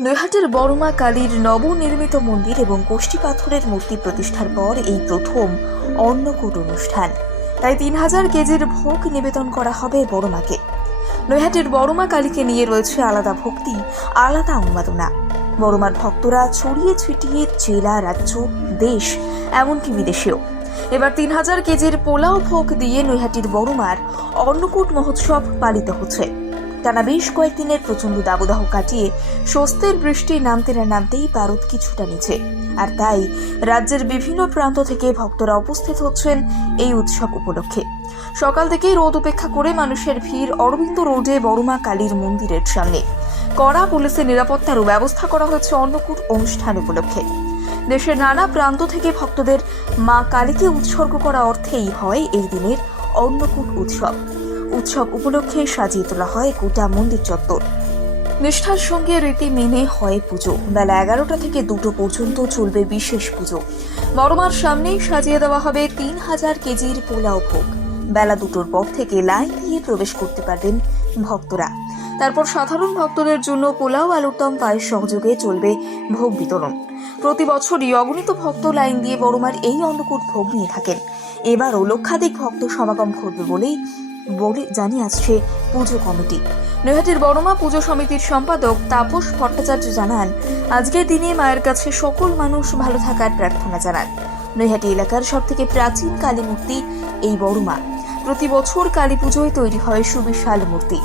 নৈহাটের বড়মা কালীর নবনির্মিত মন্দির এবং কোষ্ঠী পাথরের মূর্তি প্রতিষ্ঠার পর এই প্রথম অন্নকূট অনুষ্ঠান। তাই তিন হাজার কেজির ভোগ নিবেদন করা হবে বড়মাকে। নৈহাটের বড়মা কালীকে নিয়ে রয়েছে আলাদা ভক্তি, আলাদা উন্মাদনা। বড়মার ভক্তরা ছড়িয়ে ছিটিয়ে জেলা, রাজ্য, দেশ, এমনকি বিদেশেও। এবার তিন হাজার কেজির পোলাও ভোগ দিয়ে নৈহাটির বড়মার অন্নকূট মহোৎসব পালিত হচ্ছে। টানা বেশ কয়েকদিনের প্রচণ্ড দাবদাহ কাটিয়ে স্বস্তির বৃষ্টি নামতে না নামতেই পারদ কিছুটা নিচে। আর তাই রাজ্যের বিভিন্ন প্রান্ত থেকে ভক্তরা উপস্থিত হচ্ছেন এই উৎসব উপলক্ষে। সকাল থেকেই রোদ উপেক্ষা করে মানুষের ভিড় অরবিন্দ রোডে বড়মা কালীর মন্দিরের সামনে। কড়া পুলিশের নিরাপত্তারও ব্যবস্থা করা হয়েছে অন্নকূট অনুষ্ঠান উপলক্ষে। দেশের নানা প্রান্ত থেকে ভক্তদের মা কালীকে উৎসর্গ করা অর্থেই হয় এই দিনের অন্নকূট উৎসব। উৎসব উপলক্ষে সাজিয়ে তোলা হয় গোটা মন্দির চত্বর। নিষ্ঠার সঙ্গে রীতি মেনে হয় পুজো। বেলা এগারোটা থেকে দুটো পর্যন্ত চলবে বিশেষ পুজো। বড়মার সামনেই সাজিয়ে দেওয়া হবে তিন হাজার কেজির পোলাও ভোগ। বেলা দুটোর পর থেকে লাইন দিয়ে প্রবেশ করতে পারবেন ভক্তরা। তারপর সাধারণ ভক্তদের জন্য পোলাও আলুর দম পায়ের সহযোগে চলবে ভোগ বিতরণ। প্রতি বছরই অগণিত ভক্ত লাইন দিয়ে বড়মার এই অন্নকূট ভোগ নিয়ে থাকেন। এবারও লক্ষাধিক ভক্ত সমাগম ঘটবে বলেই বলে জানিয়ে আসছে পুজো কমিটি। নৈহাটির বড়মা পুজো সমিতির সম্পাদক তাপস ভট্টাচার্য জানান, আজকের দিনে মায়ের কাছে সকল মানুষ ভালো থাকার প্রার্থনা জানান। নৈহাটি এলাকার সব থেকে প্রাচীন কালী মূর্তি এই বড়মা প্রতি বছর কালী পুজোয় তৈরি হয় সুবিশাল মূর্তি।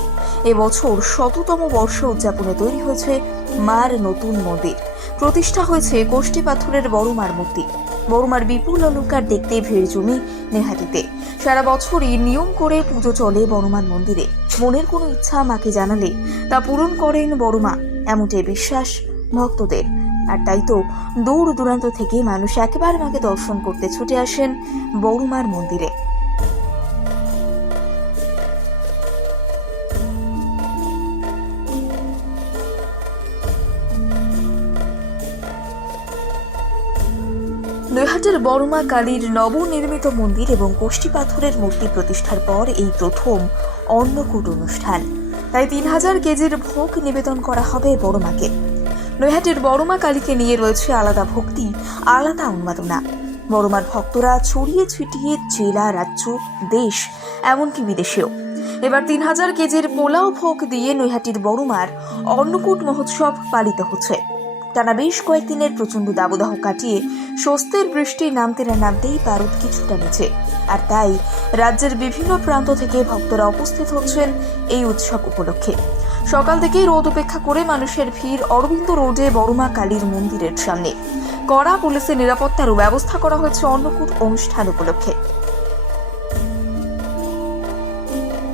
এবছর শততম বর্ষ উদযাপনে তৈরি হয়েছে মার নতুন মন্দির। প্রতিষ্ঠা হয়েছে কোষ্ঠী পাথরের বড়মার মূর্তি। বড়মার বিপুল অলঙ্কার দেখতে ভিড় জমে নেহাটিতে সারা বছরই নিয়ম করে পুজো চলে বড়মার মন্দিরে। মনের কোনো ইচ্ছা মাকে জানালে তা পূরণ করেন বড়মা, এমনটাই বিশ্বাস ভক্তদের। আর তাই তো দূর দূরান্ত থেকে মানুষ একেবারে মাকে দর্শন করতে ছুটে আসেন বড়মার মন্দিরে। নৈহাটের বড়মা কালীর নবনির্মিত মন্দির এবং কোষ্ঠী পাথরের মূর্তি প্রতিষ্ঠার পর এই প্রথম অন্নকূট অনুষ্ঠান। তাই তিন হাজার কেজির ভোগ নিবেদন করা হবে বড়মাকে। নৈহাটের বড়মা কালীকে নিয়ে রয়েছে আলাদা ভক্তি, আলাদা উন্মাদনা। বড়মার ভক্তরা ছড়িয়ে ছিটিয়ে জেলা, রাজ্য, দেশ, এমনকি বিদেশেও। এবার তিন হাজার কেজির পোলাও ভোগ দিয়ে নৈহাটির বড়মার অন্নকূট মহোৎসব পালিত হচ্ছে। টানা বেশ কয়েকদিনের প্রচণ্ড দাবদাহ কাটিয়ে স্বস্তির বৃষ্টি নামতে না নামতেই পারদ কিছুটা নিচে আর তাই রাজ্যের বিভিন্ন প্রান্ত থেকে ভক্তরা উপস্থিত হচ্ছেন এই উৎসব উপলক্ষে। সকাল থেকেই রোদ উপেক্ষা করে মানুষের ভিড় অরবিন্দ রোডে বড়মা কালীর মন্দিরের সামনে। কড়া পুলিশের নিরাপত্তারও ব্যবস্থা করা হয়েছে অন্নকূট অনুষ্ঠান উপলক্ষে।